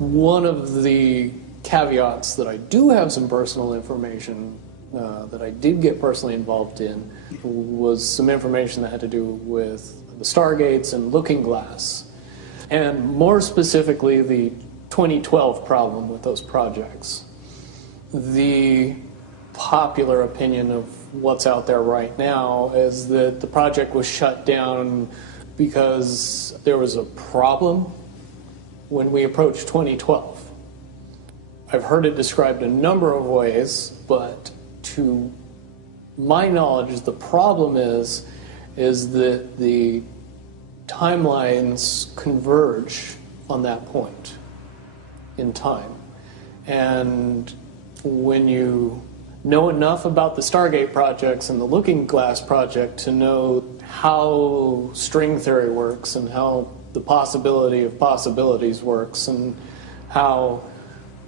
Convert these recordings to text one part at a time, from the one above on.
One of the caveats that I do have some personal information that I did get personally involved in was some information that had to do with the Stargates and Looking Glass, and more specifically the 2012 problem with those projects. The popular opinion of what's out there right now is that the project was shut down because there was a problem when we approached 2012. I've heard it described a number of ways, but to my knowledge, the problem is that the timelines converge on that point in time. And when you know enough about the Stargate projects and the Looking Glass project to know how string theory works and how the possibility of possibilities works and how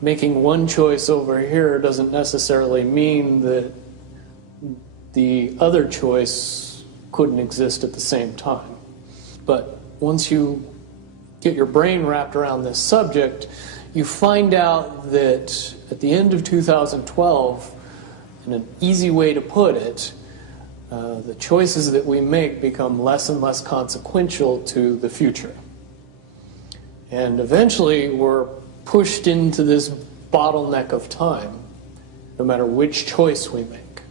making one choice over here doesn't necessarily mean that the other choice couldn't exist at the same time. But once you get your brain wrapped around this subject, you find out that at the end of 2012, in an easy way to put it, the choices that we make become less and less consequential to the future. And eventually we're pushed into this bottleneck of time, no matter which choice we make.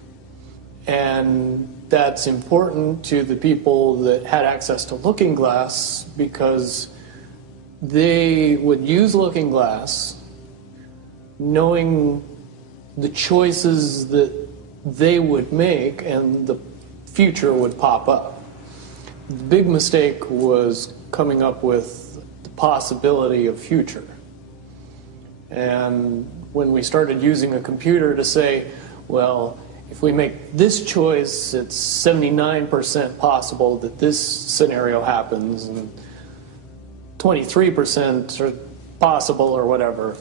And that's important to the people that had access to Looking Glass because they would use Looking Glass knowing the choices that they would make and the future would pop up. The big mistake was coming up with the possibility of future. And when we started using a computer to say, well, if we make this choice, it's 79% possible that this scenario happens, and 23% are possible, or whatever,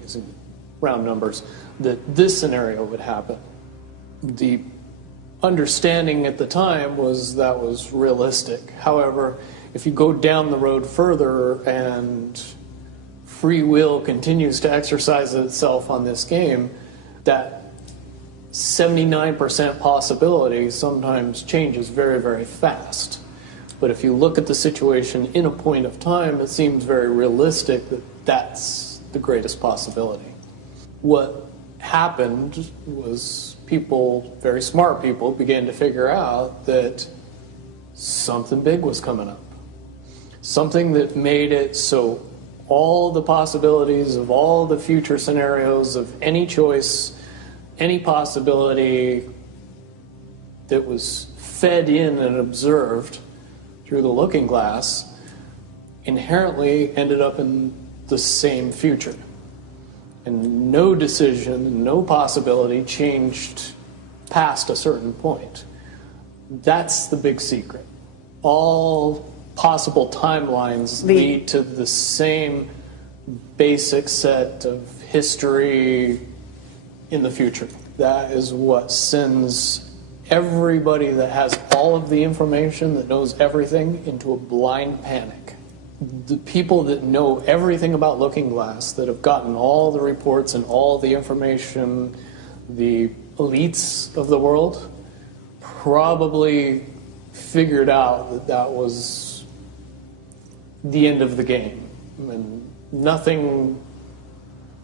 using round numbers, that this scenario would happen. The understanding at the time was that was realistic. However, if you go down the road further and free will continues to exercise itself on this game, that 79% possibility sometimes changes very, very fast. But if you look at the situation in a point of time, it seems very realistic that that's the greatest possibility. What happened was people, very smart people, began to figure out that something big was coming up. Something that made it so all the possibilities of all the future scenarios of any choice, any possibility that was fed in and observed through the Looking Glass inherently ended up in the same future. And no decision, no possibility changed past a certain point. That's the big secret. All possible timelines lead to the same basic set of history in the future. That is what sends everybody that has all of the information, that knows everything, into a blind panic. The people that know everything about Looking Glass, that have gotten all the reports and all the information, the elites of the world, probably figured out that that was the end of the game. And nothing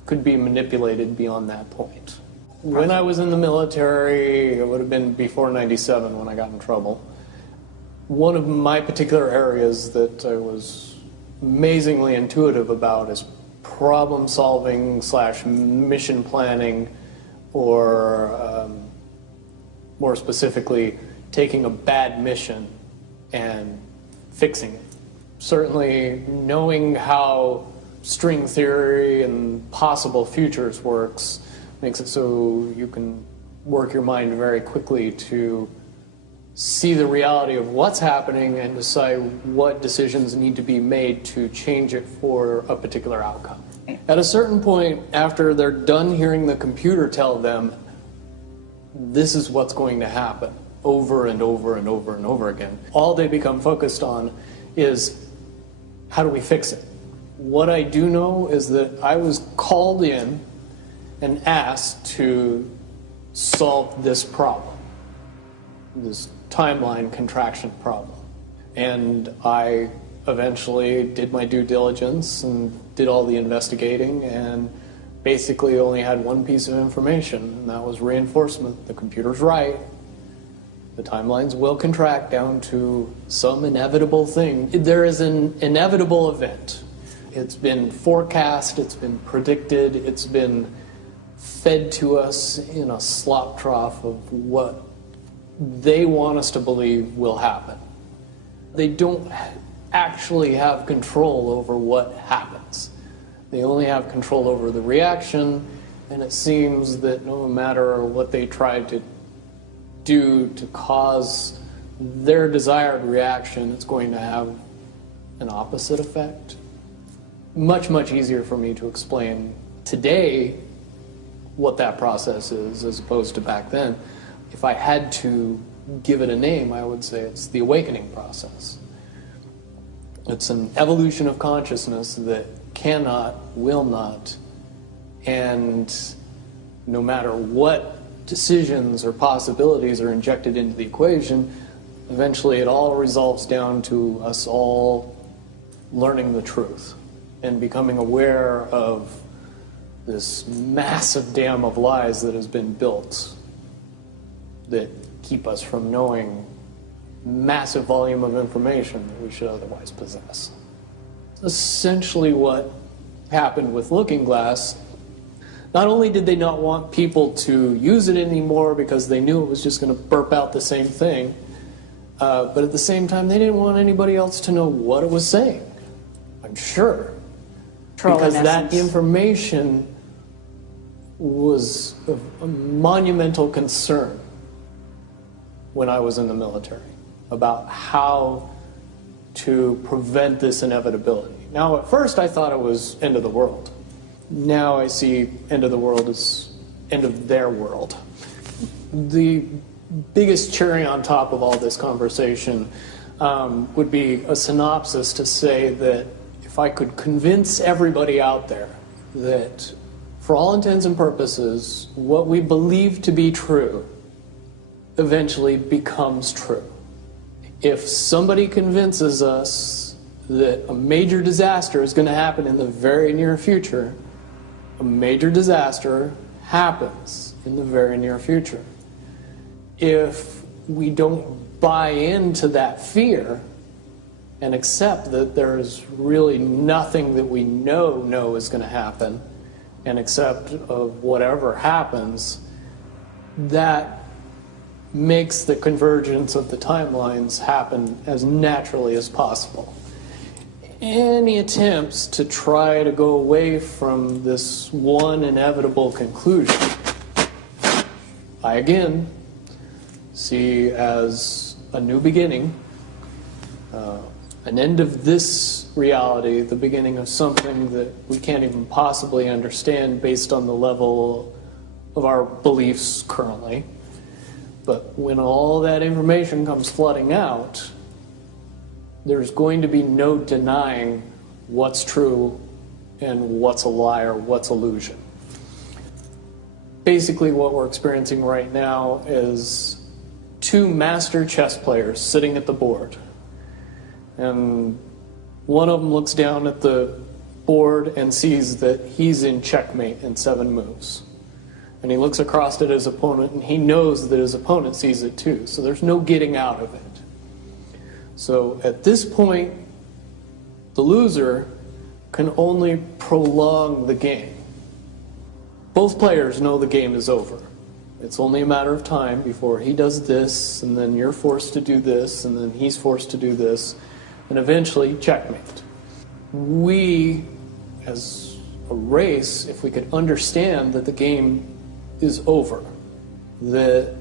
could be manipulated beyond that point. When I was in the military, it would have been before 97 when I got in trouble. One of my particular areas that I was amazingly intuitive about is problem solving / mission planning, or more specifically, taking a bad mission and fixing it. Certainly knowing how string theory and possible futures works makes it so you can work your mind very quickly to see the reality of what's happening and decide what decisions need to be made to change it for a particular outcome. At a certain point, after they're done hearing the computer tell them this is what's going to happen over and over and over and over again, all they become focused on is how do we fix it? What I do know is that I was called in and asked to solve this problem, this timeline contraction problem. And I eventually did my due diligence and did all the investigating and basically only had one piece of information, and that was reinforcement. The computer's right. The timelines will contract down to some inevitable thing. There is an inevitable event. It's been forecast, it's been predicted, it's been fed to us in a slop trough of what they want us to believe will happen. They don't actually have control over what happens. They only have control over the reaction, and it seems that no matter what they try to do to cause their desired reaction, it's going to have an opposite effect. Much, much easier for me to explain today what that process is as opposed to back then. If I had to give it a name, I would say it's the awakening process. It's an evolution of consciousness that cannot, will not, and no matter what decisions or possibilities are injected into the equation, eventually it all resolves down to us all learning the truth and becoming aware of this massive dam of lies that has been built that keep us from knowing massive volume of information that we should otherwise possess. Essentially what happened with Looking Glass, not only did they not want people to use it anymore because they knew it was just going to burp out the same thing, but at the same time they didn't want anybody else to know what it was saying, I'm sure. Because that information was of a monumental concern when I was in the military about how to prevent this inevitability. Now, at first I thought it was end of the world. Now I see end of the world as end of their world. The biggest cherry on top of all this conversation would be a synopsis to say that if I could convince everybody out there that for all intents and purposes, what we believe to be true eventually becomes true. If somebody convinces us that a major disaster is going to happen in the very near future, a major disaster happens in the very near future. If we don't buy into that fear and accept that there's really nothing that we know is going to happen, and accept of whatever happens, that makes the convergence of the timelines happen as naturally as possible. Any attempts to try to go away from this one inevitable conclusion, I again see as a new beginning, an end of this reality, the beginning of something that we can't even possibly understand based on the level of our beliefs currently. But when all that information comes flooding out, there's going to be no denying what's true and what's a lie or what's illusion. Basically what we're experiencing right now is two master chess players sitting at the board. And one of them looks down at the board and sees that he's in checkmate in 7 moves. And he looks across at his opponent and he knows that his opponent sees it too. So there's no getting out of it. So at this point, the loser can only prolong the game. Both players know the game is over. It's only a matter of time before he does this, and then you're forced to do this, and then he's forced to do this, and eventually checkmate. We, as a race, if we could understand that the game is over, that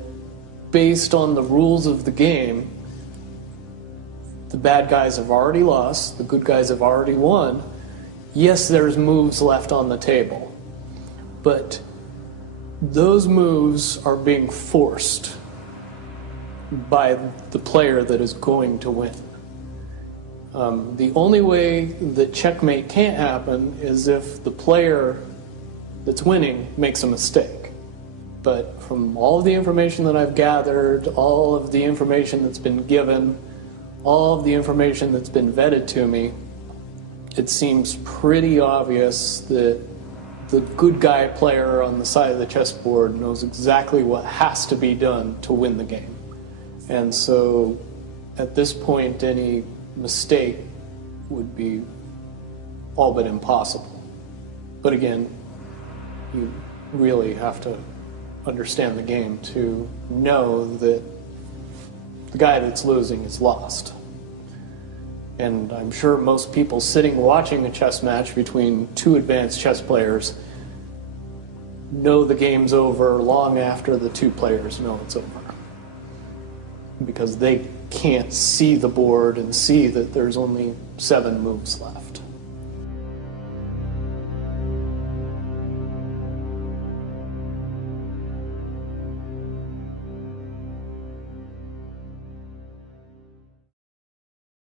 based on the rules of the game, the bad guys have already lost, the good guys have already won. Yes, there's moves left on the table, but those moves are being forced by the player that is going to win. The only way that checkmate can't happen is if the player that's winning makes a mistake. But from all of the information that I've gathered, all of the information that's been given, all of the information that's been vetted to me, it seems pretty obvious that the good guy player on the side of the chessboard knows exactly what has to be done to win the game. And so at this point, any mistake would be all but impossible. But again, you really have to understand the game to know that the guy that's losing is lost. And I'm sure most people sitting watching a chess match between two advanced chess players know the game's over long after the two players know it's over. Because they can't see the board and see that there's only 7 moves left.